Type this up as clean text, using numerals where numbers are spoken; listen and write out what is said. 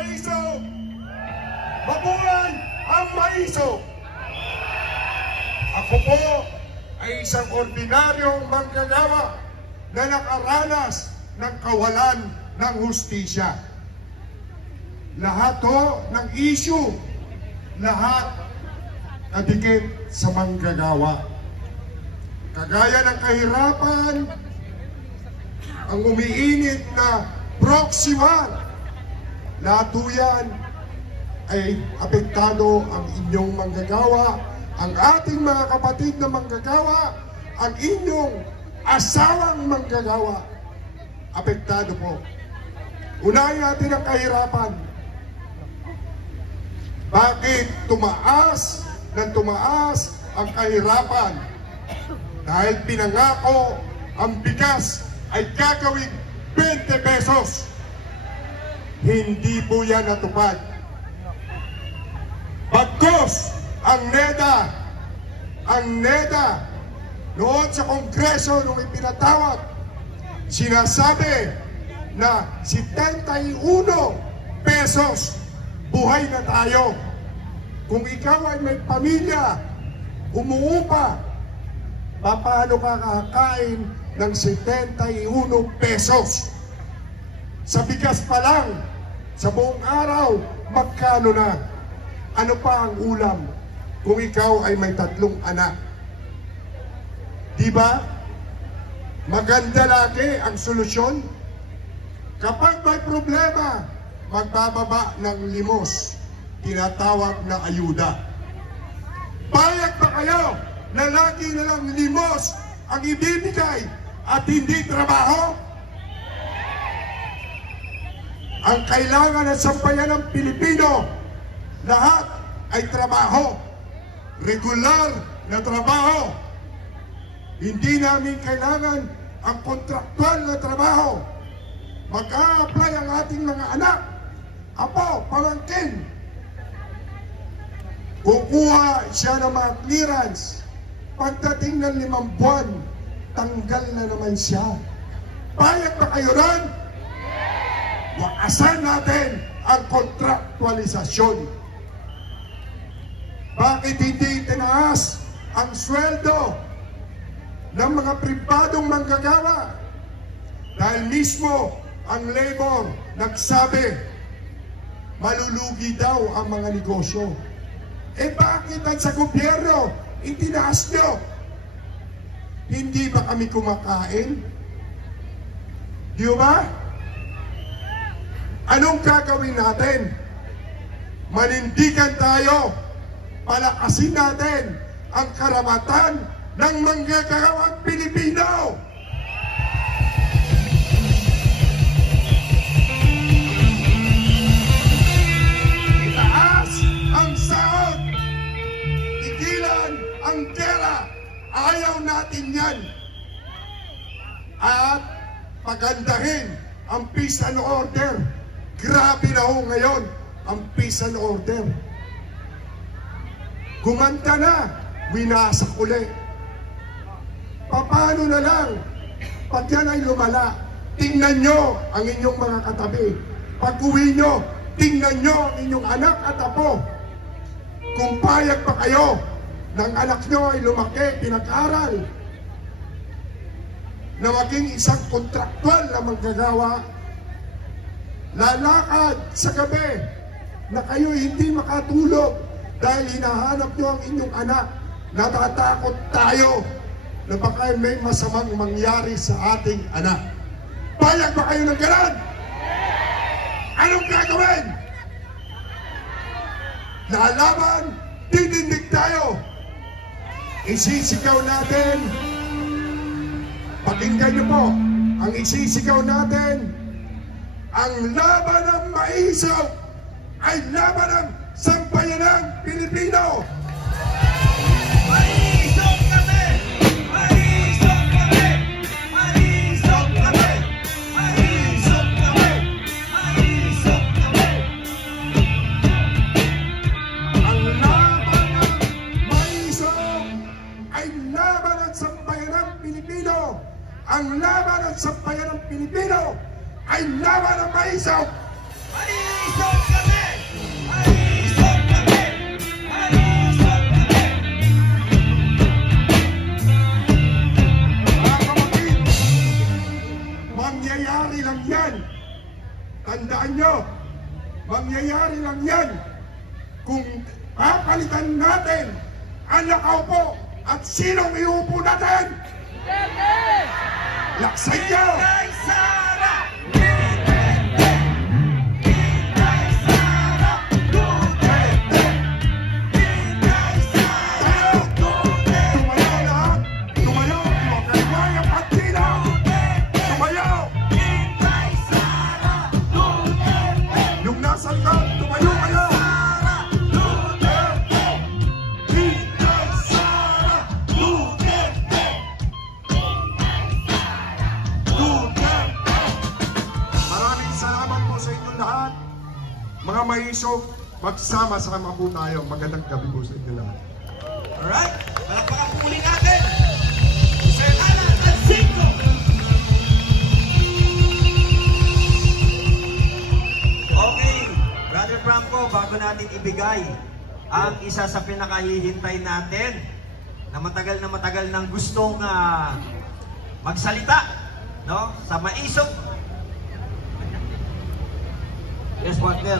Maisog! Mabuhay ang Maisog! Ako po ay isang ordinaryong manggagawa na nakaranas ng kawalan ng hustisya. Lahat ho ng issue, lahat kadikit sa manggagawa. Kagaya ng kahirapan, ang umiinit na proxy war, lahat ho yan ay apektado ang inyong manggagawa, ang ating mga kapatid na manggagawa, ang inyong asawang manggagawa. Apektado po. Unahin natin ang kahirapan. Bakit tumaas ng tumaas ang kahirapan? Dahil pinangako ang bigas ay gagawing 20 pesos. Hindi po yan natupad. Bagkus ang NEDA noon sa Kongreso nung ipinatawag, sinasabi na 71 pesos buhay na tayo. Kung ikaw ay may pamilya, umuupa, paano ka kakain ng 71 pesos? Sa bigas pa lang, sa buong araw, magkano na? Ano pa ang ulam kung ikaw ay may 3 anak? Diba? Maganda lagi ang solusyon. Kapag may problema, magbababa ng limos, tinatawag na ayuda. Payag ba kayo na lagi na lang limos ang ibibigay at hindi trabaho? Ang kailangan ng sambayan ng Pilipino, lahat ay trabaho. Regular na trabaho. Hindi namin kailangan ang kontraktual na trabaho. Mag-a-apply ang ating mga anak, apo, pamangkin. Kukuha siya ng mga clearance. Pagdating ng 5 buwan, tanggal na naman siya. Payag ba kayo ron? Wakasan natin ang kontraktualisasyon. Bakit hindi tinaas ang sweldo ng mga pribadong manggagawa? Dahil mismo ang labor nagsabi, malulugi daw ang mga negosyo. Eh bakit ang sa gobyerno itinaas nyo? Hindi ba kami kumakain? Di ba? Anong gagawin natin? Manindigan tayo. Palakasin natin ang karapatan ng manggagawang Pilipino. Itaas ang sahod. Tigilan ang gera. Ayaw natin yan. At pagandahin ang peace and order. Grabe na ho ngayon ang peace and order. Gumanda na, winasak uli. Paano na lang? Pag yan ay lumala, tingnan nyo ang inyong mga katabi. Pag uwi nyo, tingnan nyo ang inyong anak at apo. Kung payag pa kayo ng anak nyo ay lumaki, pinag-aral, na maging isang kontraktual na manggagawa, lalakad sa gabi na kayo hindi makatulog dahil hinahanap nyo ang inyong anak. Natatakot tayo na baka may masamang mangyari sa ating anak. Payag ba kayo ng ganon? Anong gagawin? Lalaban, titindig tayo. Isisigaw natin. Pakinggan nyo po, ang isisigaw natin, ang laban ng Maisog ay laban ng sambayanang Pilipino. Maisog kami! Maisog kami! Maisog kami! Maisog kami! Maisog kami! Ang laban ng Maisog ay laban ng sambayanang Pilipino. Ang laban ng sambayanang Pilipino ay laban ng Maisog. Maisog kami! tandaan nyo, mangyayari lang yan kung papalitan natin ang nakaupo at sinong iupo natin? Laksan nyo! Inday Sara! Duterte! Inday Sara! Duterte! Inday Sara! Duterte! Tumayo lahat! Tumayo! Huwag kayo mayang patina! Tumayo! Inday Sara! Duterte! Yung nasa likod, tumayo kayo! Sara! Duterte! Inday Sara! Duterte! Duterte! Maraming salamat po sa inyong lahat. Mga mahisog, magsama-sama po tayo. Magandang gabi po sa inyo lahat. Alright, palakpakan po muli natin. Sir Alan Alcinco. Okay, Brother Franco, bago natin ibigay ang isa sa pinakahihintay natin na matagal ng gustong magsalita, no? Sa maisog. Yes, partner.